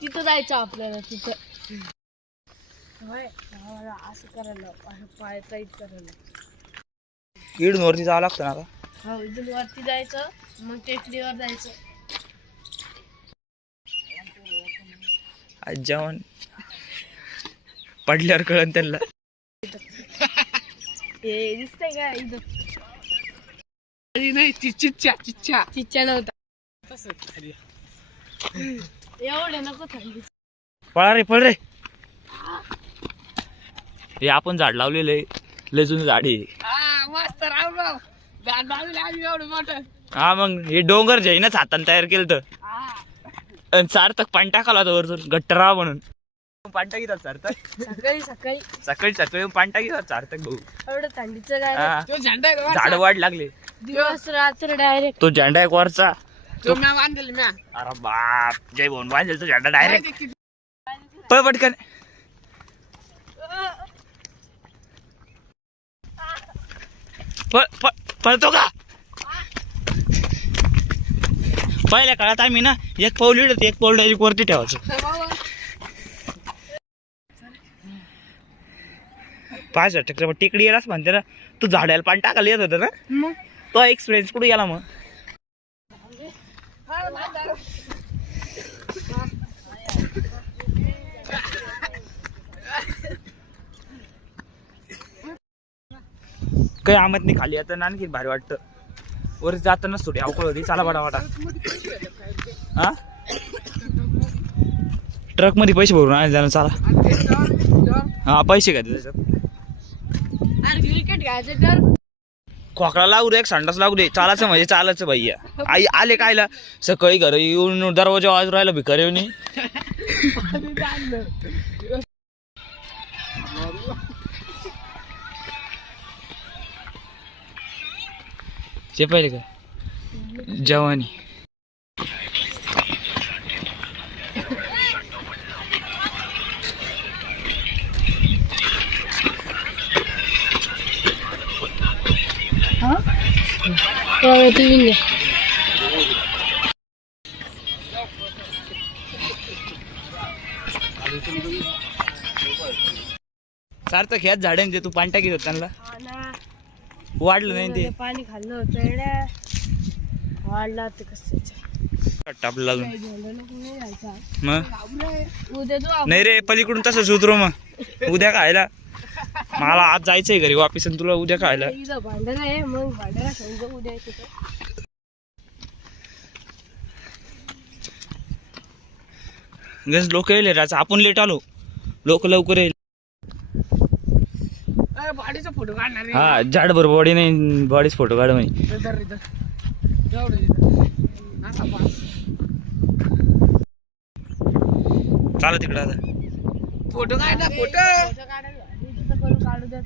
तिथं जायचं आपल्याला तिथं. होय असं करायला असं पाय टाईट करायला इडून वरती जावं लागतं ना हो इथून वरती जायचं मग टेकडीवर जायचं. आज जेवण पडल्यावर कळन त्यांना. हे दिसतंय का इथं? नाही ती चिच्च्या चिच्च्या चिच्च्या नव्हता खाली. एवढं नको थंडी पळा रे पळ रे हे आपण झाड लावलेलं आहे लय झाड आहे हा मस्त राव राव दाद बाजूला आम्ही एवढं मोठं हा मग हे डोंगर जैनच हाताने तयार केलं तर हा सार्थक पाणी टाकाला होता वरतून गट्ट राहा म्हणून. पाणी टाकीतात सार्थक? सकाळी सकाळी. सकाळी सकाळी पाणी सार्थक? भाऊ एवढं थंडीचं झेंडा झाड वाढ लागले. दिवस रात्र डायरेक्ट तो झेंडा एक वरचा. तो म्या बांधेल म्या. अरे बाप जय भवन बांधेल तो झेंडा डायरेक्ट पळ पटकन. पळ पळ पळतो का? पहिल्या काळात आम्ही ना एक पाऊल इडत एक पाऊल डायरेक्ट वरती ठेवायचं. पाच टक्के टेकडी येलाच म्हणते ना. तू झाडाला पाणी टाकायला येत होतं ना? तो एक्सपिरियन्स कुठे गेला मग? काही आमत नाही खाली आता आणखी भारी वाटतं. वर जातानाच थोडी अवकळ होती. चला बडा वाटा हा? ट्रकमध्ये पैसे भरून आणायचे जाणं चला. हा पैसे त्याच्यात क्रिकेट घ्यायचं तर. खोकला लागू दे एक संडास लागू दे. चालायचं म्हणजे चालायचं भैया. आई आले कायला? सकाळी घर येऊन दरवाजा वाजून राहिला भिकार येऊन आणि पाहिले पहिले का? जवानी. टीव्ही सार्थक ह्याच ते तू पाणी टाकीत होत त्यांना. वाढलं नाही ते. पाणी खाल्लं होतं वाढला ते कसं. टापलं मग? नाही रे पलीकडून तसंच उतरू मग. उद्या खायला. मला आज जायचंय घरी वापिस आणि तुला उद्या खायला. भांडण आहे मग समजा उद्या गंज लोक येईल राज आपण लेट आलो. लोक लवकर येईल फोटो काढणार. हा झाड बरोबर बॉडी नाही बॉडीच फोटो काढ. चालत तिकडं आता. फोटो काढ ना फोटो फोटो काढायला भांडी तिथं करून काढू द्या.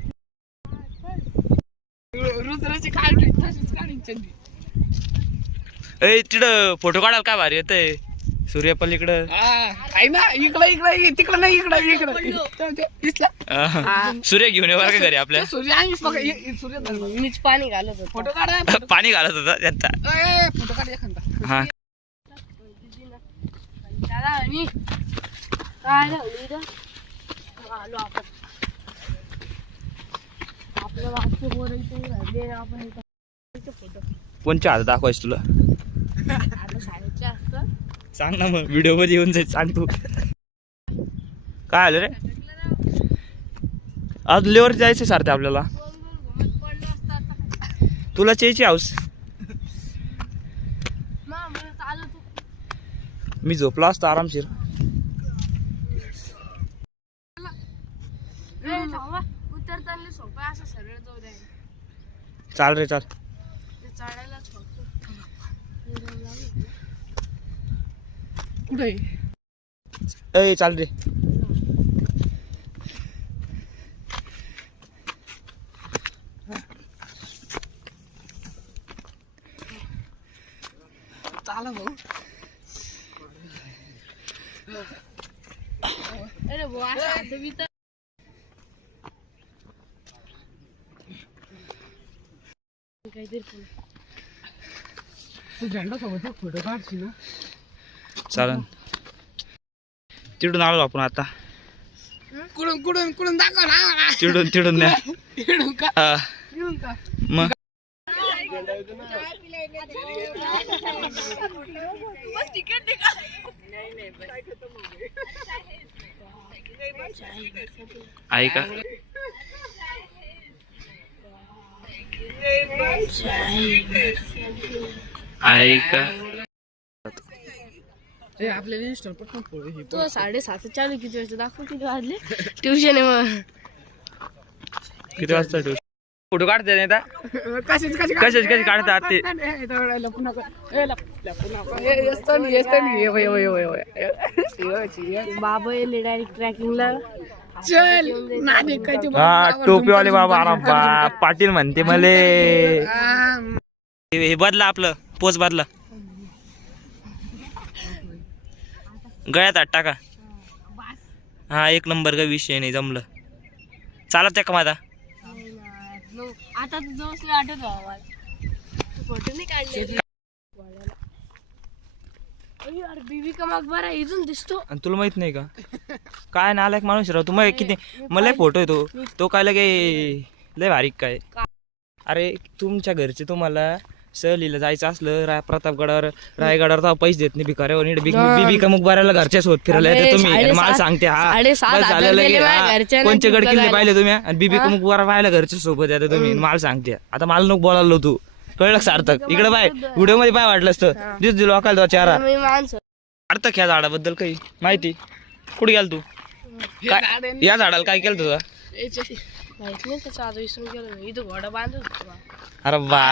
रुद्राची काढली तशीच काढीन चंदी. ए तिकडं फोटो काढायला काय भारी येतंय? सूर्य पलीकडं हा, आहे ना इकडं इकडं तिकडं नाही इकडं इकडं. दिसला? हा. सूर्य घेऊन ये बरं का घरी आपल्या? सूर्य सूर्य धर्म. मीच पाणी घालत होतो. फोटो काढा पाणी घालत होता फोटो काढ एखादा. हा. आणि? काय आलो आपण आपलं वाक्य पोरं इथे राहिले आपण इथं फोटो कोणच्या हातात दाखवायच तुला? सांग ना मग व्हिडिओमध्ये येऊन जाईल सांग तू. काय आलं रे? आज लेवर जायचं सारते आपल्याला. तुला चेची हाऊस. मी झोपला असतो आरामशीर. चाल रे चाल ते चढायलाच फक्त कुठे ए चाल रे चाला भाऊ अरे बुवा असं हात बी तर काहीतरी झेंडा सोबत एक फोटो काढशील ना? चालन. तिकडून आलो आपण आता. कुठून कुठून कुठून दाखव ना. तिकडून तिकडून द्या का? हा, का? मग? आहे आहे का आपल्याला पटकन हे तो साडेसात चालू किती वाजता दाखव किती वाजले? ट्युशन आहे मग. किती वाजता ठेवू फोटो काढते नाही आता? कशाच कशी कशाच कशी काढतात ते बाबा येले डायरेक्ट ट्रॅकिंगला चल ते हा टोपीवाले बाबा अरे बाप पाटील म्हणते मले. हे बदला आपलं पोच बदला. गळ्यात आत टाका. हा एक नंबर का विषय नाही जमलं. चालत आहे का माझा? आता तर जोस नाही आठवत बाबा फोटो नाही काढले अरे यार बीबी का माग बरा इथून दिसतो. आणि तुला माहीत नाही का? काय नालायक माणूस राव तू मग किती मला फोटो येतो. तो काय लगे लय भारी काय? अरे तुमच्या घरचे तुम्हाला सहलीला जायचं असलं राय प्रतापगडावर रायगडावर तेव्हा पैसे देत नाही भिकाऱ्यावर नीट बिग बीबी का मुख बारायला घरच्या सोबत फिरायला येते तुम्ही. मला सांगते हा. बस झालं लगे, कोणचे गड किल्ले. पाहिले तुम्ही? आणि बीबी का मुख बारा पाहायला घरच्या सोबत येते तुम्ही मला सांगते. आता मला नको बोलायला तू. कळलं का सार्थक? इकडे बाय व्हिडिओमध्ये पाय वाटलं असतं. दिस दिलो लोकायला तो मी माणसं. सार्थक ह्या झाडाबद्दल काही माहिती? कुठे गेल तू? काय या झाडाला काय केलं तुझं? माहीत नाही त्याचा आता विसरून गेलो. इथं घोडा बांधत होतो. बा. अरे वा.